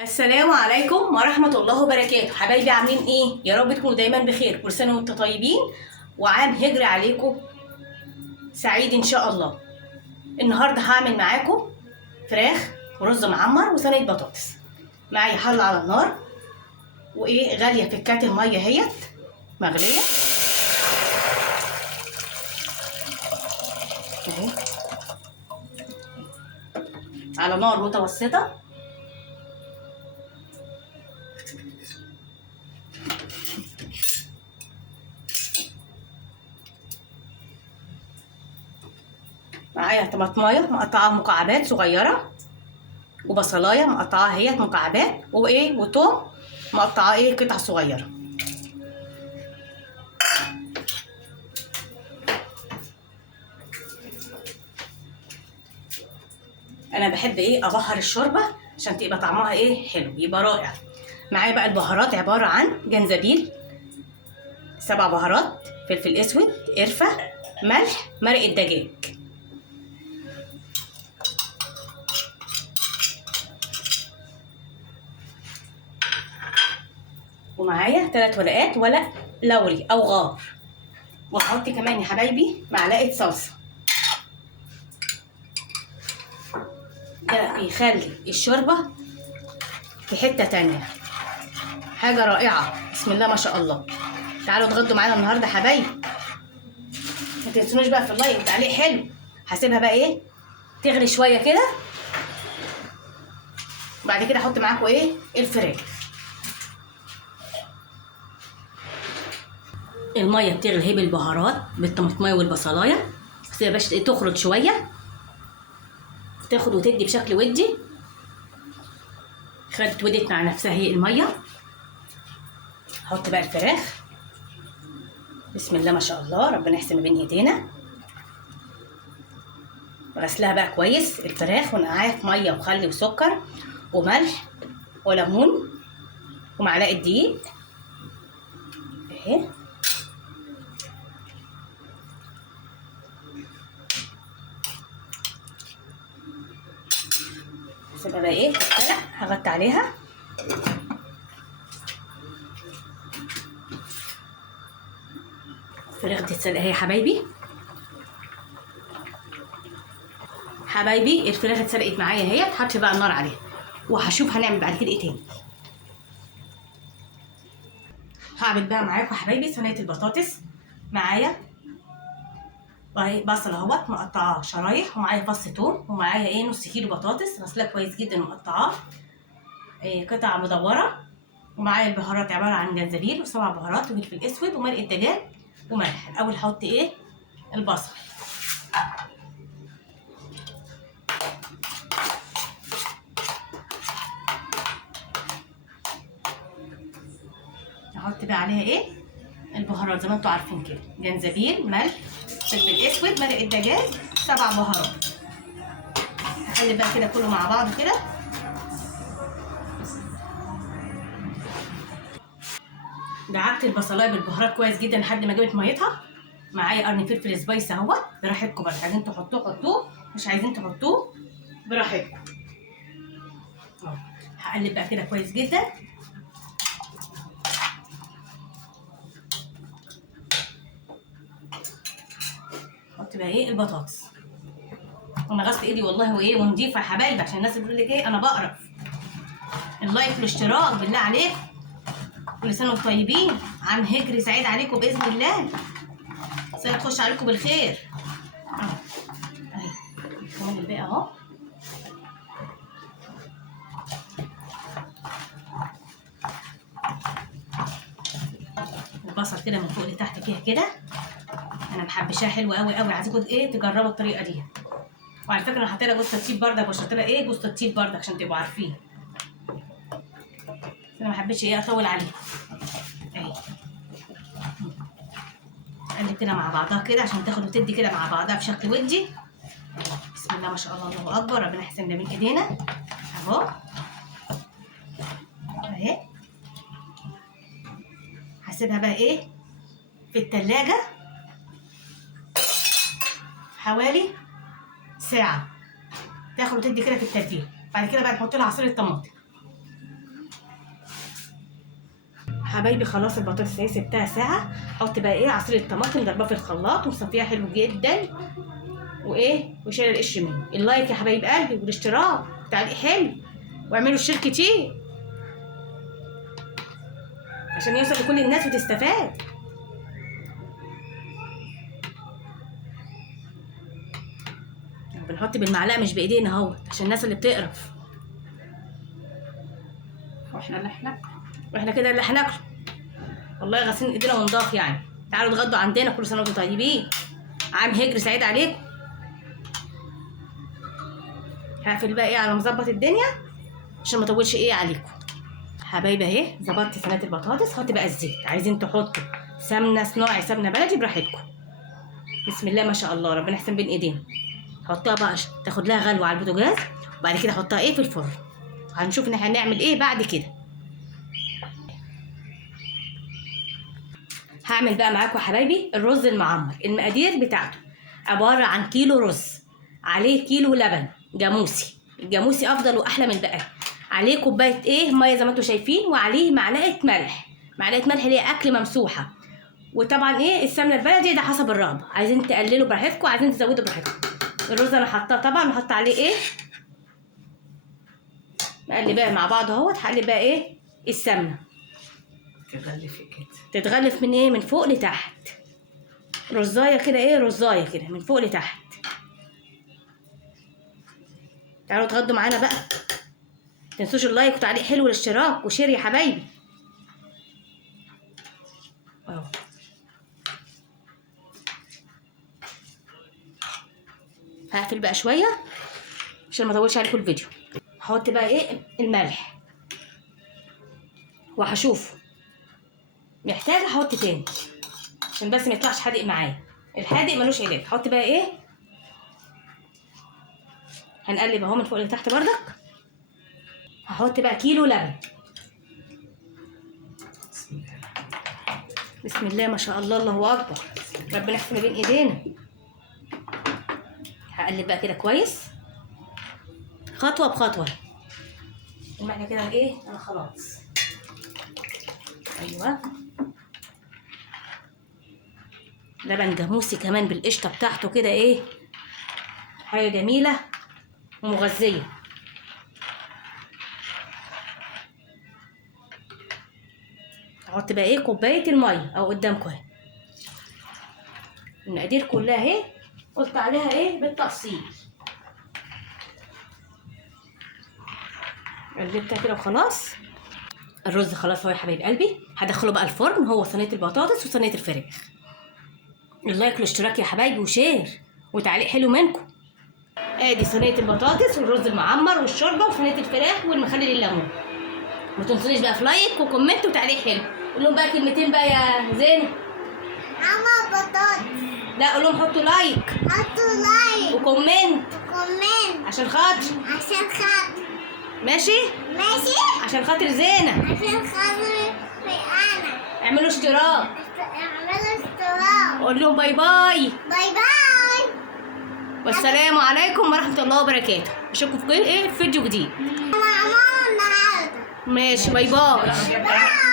السلام عليكم ورحمة الله وبركاته. حبايبي عاملين ايه؟ يا رب تكونوا دايما بخير، كل سنة وانتم طيبين وعام هجري عليكم سعيد ان شاء الله. النهارده هعمل معاكم فراخ ورز معمر وصينية بطاطس. معايا حلة على النار وايه غالية في الكاتل مية اهيت مغلية اهي على نار متوسطة. معايا طماطمايه مقطعاها مكعبات صغيره، وبصلايه مقطعاها اهيت مكعبات، وايه وتوم مقطعاه ايه قطع صغيره. انا بحب ايه ابهر الشوربه عشان تبقى طعمها ايه حلو يبقى رائع. معايا بقى البهارات عباره عن جنزبيل 7 بهارات، فلفل اسود، قرفه، ملح، مرق الدجاج. ومعايا 3 ورقات ورق لوري او غار. وهحط كمان يا حبايبي معلقه صلصه، ده بيخلي الشوربه في حته تانية، حاجه رائعه بسم الله ما شاء الله. تعالوا اتغدوا معانا النهارده حبايبي. ما تنسونوش بقى في اللايك والتعليق حلو. هسيبها بقى ايه تغلي شويه كده، وبعد كده احط معاكم ايه الفراخ. الميه بتغلي اهي بالبهارات بالطماطمايه والبصلايه، سيبها باش تخرج شويه، تاخد وتدي بشكل ودي. خدت ودت مع نفسها هي الميه. احط بقى الفراخ بسم الله ما شاء الله، ربنا يحسن ما بين ايدينا. غسلها بقى كويس الفراخ ونقعها في ميه وخل وسكر وملح وليمون ومعلقه دقيق اهي. سيبها بقى ايه تتسلق، هغطي عليها. الفراخ تتسلق اهي يا حبايبي. حبايبي الفراخ اتسلقت معايا اهي، هطفي بقى النار عليها وهشوف هنعمل بعد كده ايه تاني. هعمل بقى معاكم حبايبي صينيه البطاطس. معايا اهي بصل اهوت مقطعاه شرايح، ومعايا فص ثوم، ومعايا ايه نص كيلو بطاطس غسلها كويس جدا ومقطعاه إيه قطع مدوره، ومعايا البهارات عباره عن جنزبيل و7 بهارات وفلفل اسود ومرق الدجاج وملح. الاول هحط ايه البصل، احط بقى عليها ايه البهارات زي ما انتوا عارفين كده، جنزبيل، ملح، فلفل اسود، مرق الدجاج، 7 بهارات. اقلب بقى كده كله مع بعض كده. دعكت البصلايه بالبهارات كويس جدا لحد ما جابت ميتها. معايا قرن فلفل سبايس اهوت براحتكم بقى، عايزين تحطوه حطوه، مش عايزين تحطوه براحتكم. هقلب بقى كده كويس جدا. احط بقى ايه البطاطس. انا غسلت ايدي والله وايه ونضيفه يا حبايبي، عشان الناس بتقول لك ايه انا بقرف. اللايك والاشتراك بالله عليكم. كل سنه وانتم طيبين، عام هجري سعيد عليكم باذن الله، سنه تخش عليكم بالخير. اهي كمان الباقي اهو. البصل كده من فوق لتحت فيها كده، انا محبشاها حلوه قوي قوي، عايزاكم ايه تجربوا الطريقه دي. وعلى فكره انا حاطه لها جوز الطيب بردك، وحاطه لها ايه جوز الطيب بردك عشان تبقوا عارفين. انا ما حبيتش ايه اطول عليها اهي. قلب كده مع بعضها كده عشان تاخد وتدي كده مع بعضها بشكل ودي. بسم الله ما شاء الله، الله اكبر، ربنا يحسن من ايدينا اهو. اهي هسيبها بقى ايه في التلاجة حوالي ساعة، تاخد وتدي كده في التتبيله. بعد كده بقى نحط لها عصير الطماطم. حبايبي خلاص البطاطس اهي سبتها ساعه. احط بقى ايه عصير الطماطم ضرباه في الخلاط ومصفيها حلو جدا وايه وشايله القش منه. اللايك يا حبايب قلبي والاشتراك تعليق حلو واعملوا الشير كتير عشان يوصل لكل الناس وتستفاد. بنحط بالمعلقه مش بايدينا اهوت عشان الناس اللي بتقرف. واحنا كده اللي هناكله. والله غاسلين ايدينا ونضاف يعني. تعالوا اتغدوا عندنا، كل سنه وانتم طيبين. عام هجري سعيد عليكم. هقفل بقى ايه على مظبط الدنيا عشان ما اطولش ايه عليكم. حبايبي اهي ظبطت صينيه البطاطس. حط بقى الزيت، عايزين تحطوا سمنه صناعي سمنه بلدي براحتكم. بسم الله ما شاء الله ربنا يحسن بين ايدينا. حطها بقى تاخد لها غلوه على البوتاجاز وبعد كده حطها ايه في الفرن. هنشوف ان احنا هنعمل ايه بعد كده. هعمل بقى معاكم يا حبايبي الرز المعمر. المقادير بتاعته عباره عن كيلو رز، عليه كيلو لبن جاموسي. الجاموسي افضل واحلى من البقال. عليه كوبايه ايه ميه زي ما انتم شايفين، وعليه معلقه ملح. معلقه ملح اللي هي اكل ممسوحه. وطبعا ايه السمنه البلدي ده حسب الرغبه، عايزين تقللوا براحتكم عايزين تزودوا براحتكم. الرز انا حطاه طبعا وحط عليه ايه نقلب بقى مع بعض اهوت. هقلب بقى ايه السمنه تغلفي كده، تتغلف من ايه من فوق لتحت. رزايه كده ايه رزايه كده من فوق لتحت. تعالوا اتغدوا معانا بقى. متنسوش اللايك وتعليق حلو والاشتراك وشير يا حبايبي. اهو هقفل بقى شويه عشان ما اطولش عليكم الفيديو. هحط بقى ايه الملح وهشوفه محتاجه احط تاني عشان بس ما يطلعش حادق معايا. الحادق ملوش علاج. هحط بقى ايه هنقلب اهو من فوق لتحت بردك. هحط بقى كيلو لبن. بسم الله ما شاء الله الله اكبر ربنا يحسن بين ايدينا. هقلب بقى كده كويس خطوه بخطوه. لما احنا كده ايه انا خلاص. ايوه لبن جاموسي كمان بالقشطه بتاعته كده ايه حاجه جميله ومغذيه. احط بقى ايه كوبايه الميه او قدامكم اهي. المقادير كلها اهي قلت عليها ايه بالتفصيل. قلبتها كده وخلاص. الرز خلاص اهو يا حبايب قلبي. هدخله بقى الفرن هو صينيه البطاطس وصينيه الفراخ. اللايك والاشتراك يا حبايبي وشير وتعليق حلو منكم. ادي صينيه البطاطس والرز المعمر والشوربه وصينيه الفراخ والمخلل الليمون. ما تنسونيش بقى في لايك وكومنت وتعليق حلو. قول لهم بقى كلمتين بقى يا زين. ماما بطاطس. لا قول لهم حطوا لايك. حطوا لايك وكومنت وكومنت عشان خاطر. عشان خاطر. ماشي؟ ماشي؟ عشان خاطر زينة. عشان خاطر في أنا. اعملوا اشتراك. اعملوا اشتراك. قول لهم باي باي. باي باي. والسلام عليكم ورحمة الله وبركاته. اشوفكم في ايه في فيديو جديد. ماما النهارده. ماشي باي باي. باي.